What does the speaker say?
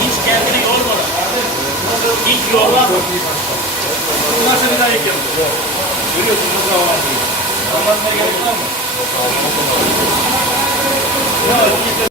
Hiç kendini yormadan. Hiç yorma. Bundan sonra bir daha yapıyorum. Görüyorsun nasıl havalandırıyor. Havalandırmaya gerek var mı?